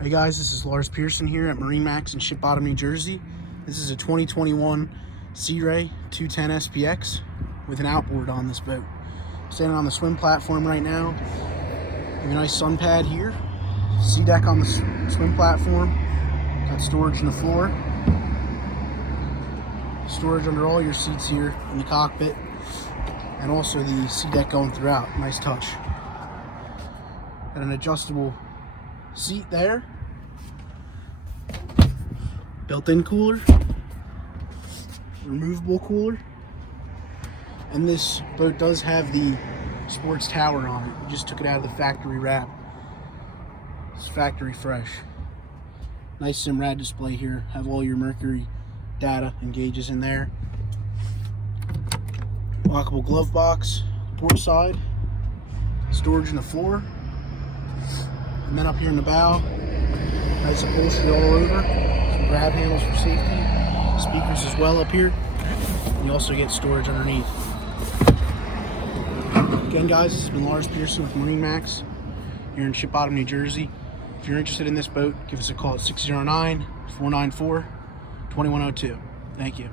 Hey guys, this is Lars Pearson here at MarineMax in Ship Bottom, New Jersey. This is a 2021 Sea Ray 210 SPX with an outboard on this boat. Standing on the swim platform right now. We have a nice sun pad here. Sea deck on the swim platform. Got storage in the floor. Storage under all your seats here in the cockpit. And also the sea deck going throughout. Nice touch. Got an adjustable seat there, built-in cooler, removable cooler, and this boat does have the sports tower on it. We just took it out of the factory wrap. It's factory fresh. Nice SIMRAD display here. Have all your Mercury data and gauges in there. Lockable glove box, port side, storage in the floor. And then up here in the bow, nice upholstery all over. Some grab handles for safety. Speakers as well up here. And you also get storage underneath. Again guys, this has been Lars Pearson with MarineMax here in Ship Bottom, New Jersey. If you're interested in this boat, give us a call at 609-494-2102. Thank you.